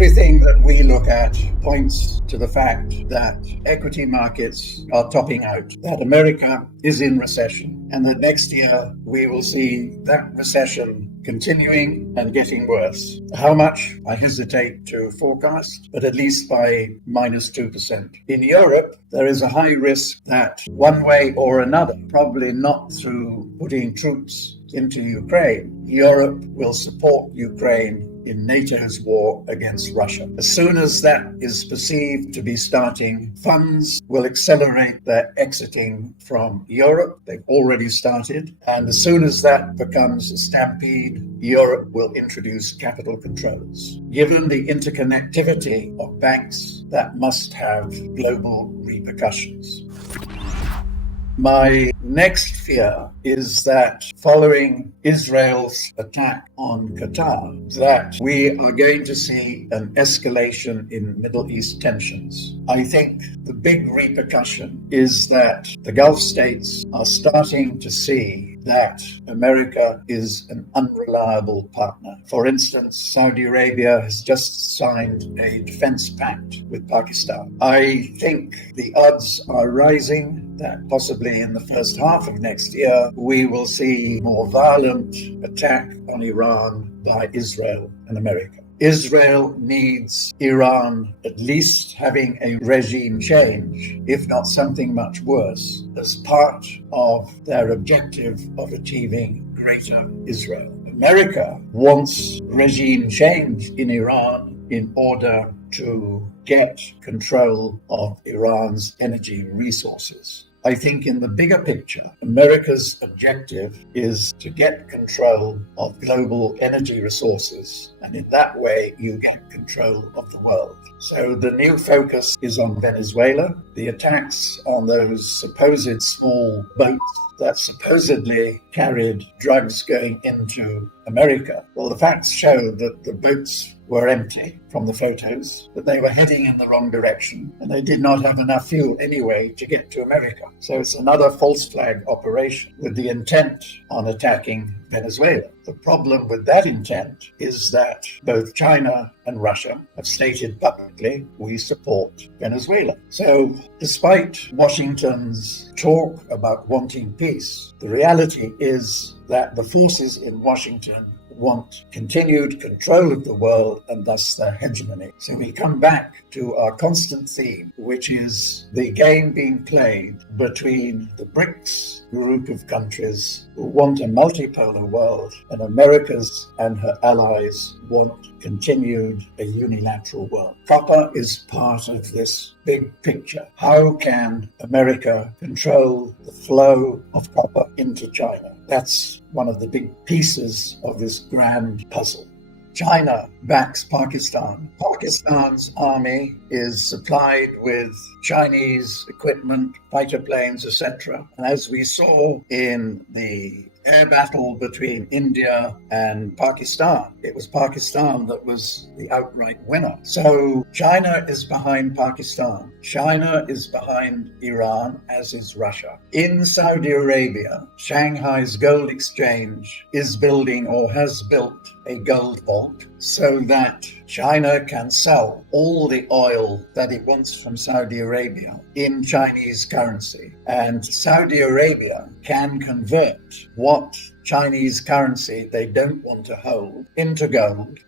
Everything that we look at points to the fact that equity markets are topping out, that America is in recession, and that next year we will see that recession continuing and getting worse. How much? I hesitate to forecast, but at least by -2%. In Europe, there is a high risk that one way or another, probably not through putting troops into Ukraine, Europe will support Ukraine in NATO's war against Russia. As soon as that is perceived to be starting, funds will accelerate their exiting from Europe. They've already started. And as soon as that becomes a stampede, Europe will introduce capital controls. Given the interconnectivity of banks, that must have global repercussions. My next fear is that following Israel's attack on Qatar, that we are going to see an escalation in Middle East tensions. I think the big repercussion is that the Gulf states are starting to see that America is an unreliable partner. For instance, Saudi Arabia has just signed a defense pact with Pakistan. I think the odds are rising that possibly in the first half of next year, we will see more violent attack on Iran by Israel and America. Israel needs Iran at least having a regime change, if not something much worse, as part of their objective of achieving greater Israel. America wants regime change in Iran in order to get control of Iran's energy resources. I think in the bigger picture, America's objective is to get control of global energy resources, and in that way you get control of the world. So the new focus is on Venezuela. The attacks on those supposed small boats that supposedly carried drugs going into America. Well, the facts show that the boats were empty from the photos, that they were heading in the wrong direction, and they did not have enough fuel anyway to get to America. So it's another false flag operation with the intent on attacking Venezuela. The problem with that intent is that both China and Russia have stated publicly, we support Venezuela. So despite Washington's talk about wanting peace, the reality is that the forces in Washington want continued control of the world and thus their hegemony. So we come back to our constant theme, which is the game being played between the BRICS group of countries who want a multipolar world, and America's and her allies want continued a unilateral world. Copper is part of this big picture. How can America control the flow of copper into China? That's one of the big pieces of this grand puzzle. China backs Pakistan. Pakistan's army is supplied with Chinese equipment, fighter planes, etc. And as we saw in the air battle between India and Pakistan, it was Pakistan that was the outright winner. So China is behind Pakistan. China is behind Iran, as is Russia. In Saudi Arabia, Shanghai's gold exchange is building or has built a gold vault so that China can sell all the oil that it wants from Saudi Arabia in Chinese currency. And Saudi Arabia can convert what Chinese currency they don't want to hold into gold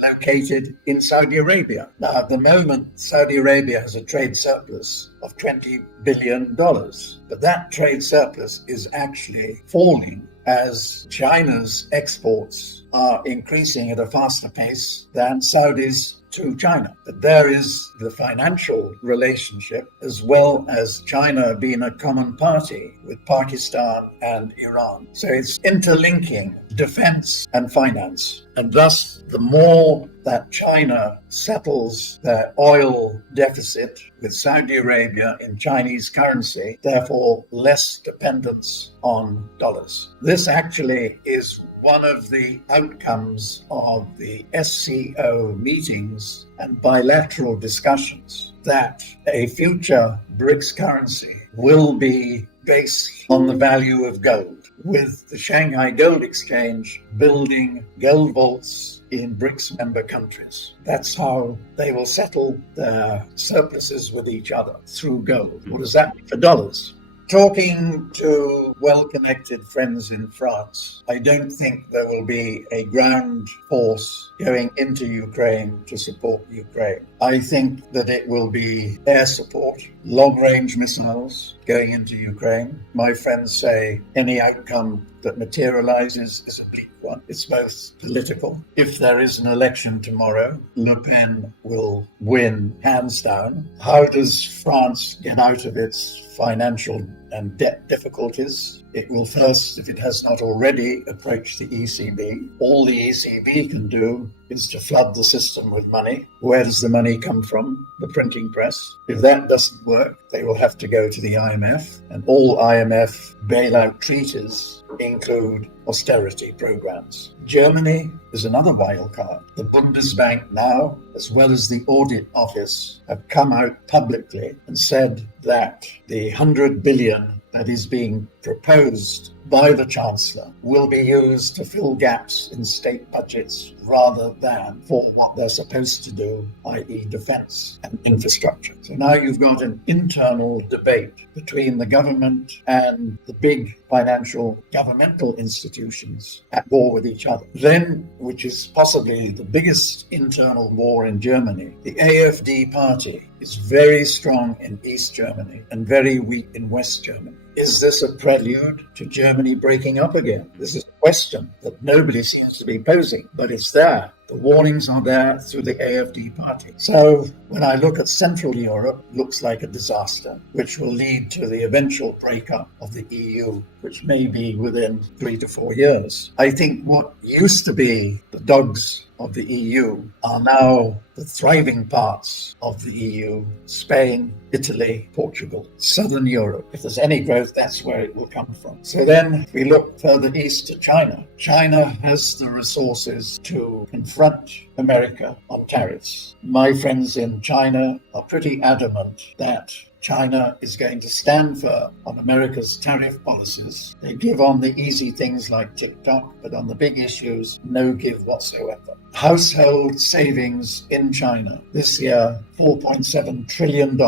located in Saudi Arabia. Now, at the moment, Saudi Arabia has a trade surplus of $20 billion, but that trade surplus is actually falling as China's exports are increasing at a faster pace than Saudi's to China. But there is the financial relationship, as well as China being a common party with Pakistan and Iran. So it's interlinking defense and finance. And thus, the more that China settles their oil deficit with Saudi Arabia in Chinese currency, therefore less dependence on dollars. This actually is one of the outcomes of the SCO meetings and bilateral discussions, that a future BRICS currency will be based on the value of gold. with the Shanghai Gold Exchange building gold vaults in BRICS member countries. That's how they will settle their surpluses with each other, through gold. What does that mean for dollars? Talking to well-connected friends in France, I don't think there will be a ground force going into Ukraine to support Ukraine. I think that it will be air support, long-range missiles going into Ukraine. My friends say any outcome that materializes is a bleak one. It's both political. If there is an election tomorrow, Le Pen will win hands down. How does France get out of its financial and debt difficulties? It will first, if it has not already, approach the ECB. All the ECB can do is to flood the system with money. Where does the money come from? The printing press. If that doesn't work, they will have to go to the IMF, and all IMF bailout treaties include austerity programs. Germany is another wild card. The Bundesbank now, as well as the Audit Office, have come out publicly and said that the 100 billion that is being proposed by the Chancellor will be used to fill gaps in state budgets rather than for what they're supposed to do, i.e. defense and infrastructure. So now you've got an internal debate between the government and the big financial governmental institutions at war with each other. Then, which is possibly the biggest internal war in Germany, the AfD party is very strong in East Germany and very weak in West Germany. Is this a prelude to Germany breaking up again? This is a question that nobody seems to be posing, but it's there. The warnings are there through the AfD party. So when I look at Central Europe, it looks like a disaster, which will lead to the eventual breakup of the EU, which may be within 3 to 4 years. I think what used to be the dogs of the EU are now the thriving parts of the EU: Spain, Italy, Portugal, Southern Europe. If there's any growth, that's where it will come from. So then we look further east to China. China has the resources to confront America on tariffs. My friends in China are pretty adamant that China is going to stand firm on America's tariff policies. They give on the easy things like TikTok, but on the big issues, no give whatsoever. Household savings in China this year, $4.7 trillion,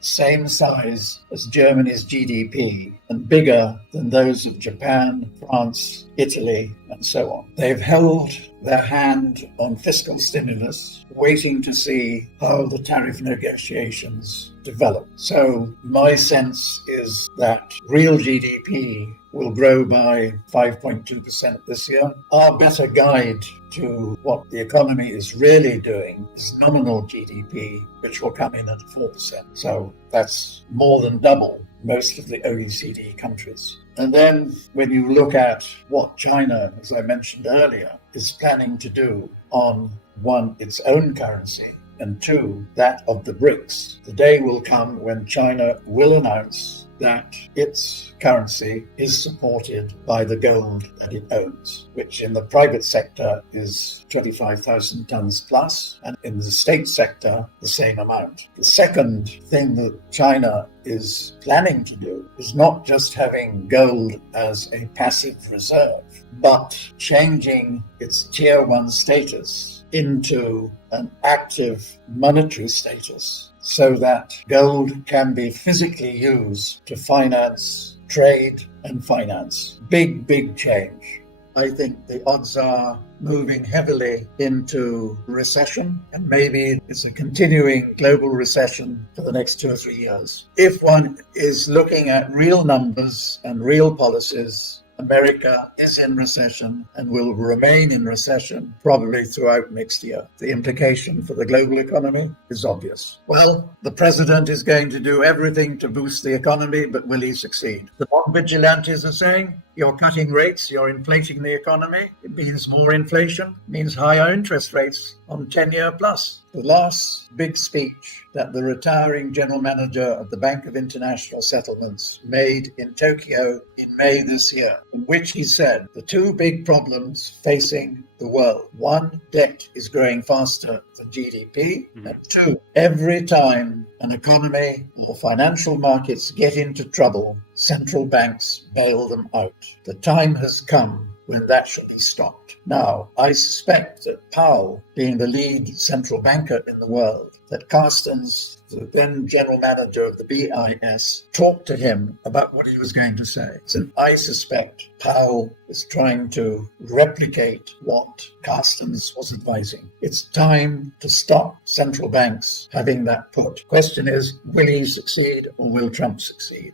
same size as Germany's GDP and bigger than those of Japan, France, Italy, and so on. They've held their hand on fiscal stimulus, waiting to see how the tariff negotiations develop. So my sense is that real GDP will grow by 5.2% this year. Our better guide to what the economy is really doing is nominal GDP, which will come in at 4%. So that's more than double most of the OECD countries. And then when you look at what China, as I mentioned earlier, is planning to do on, one, its own currency, and two, that of the BRICS, the day will come when China will announce that its currency is supported by the gold that it owns, which in the private sector is 25,000 tons plus, and in the state sector, the same amount. The second thing that China is planning to do is not just having gold as a passive reserve, but changing its tier 1 status into an active monetary status, so that gold can be physically used to finance trade and finance. Big change. I think the odds are moving heavily into recession, and maybe it's a continuing global recession for the next 2 or 3 years. If one is looking at real numbers and real policies, America is in recession and will remain in recession probably throughout next year. The implication for the global economy is obvious. Well, the president is going to do everything to boost the economy, but will he succeed? The bond vigilantes are saying, you're cutting rates, you're inflating the economy. It means more inflation, means higher interest rates on 10-year plus. The last big speech that the retiring general manager of the Bank of International Settlements made in Tokyo in May this year, in which he said the two big problems facing the world: one, debt is growing faster than GDP, and two, every time an economy or financial markets get into trouble, central banks bail them out. The time has come when that should be stopped. Now, I suspect that Powell, being the lead central banker in the world, that Carstens, the then general manager of the BIS, talked to him about what he was going to say. So I suspect Powell is trying to replicate what Carstens was advising. It's time to stop central banks having that put. Question is, will he succeed or will Trump succeed?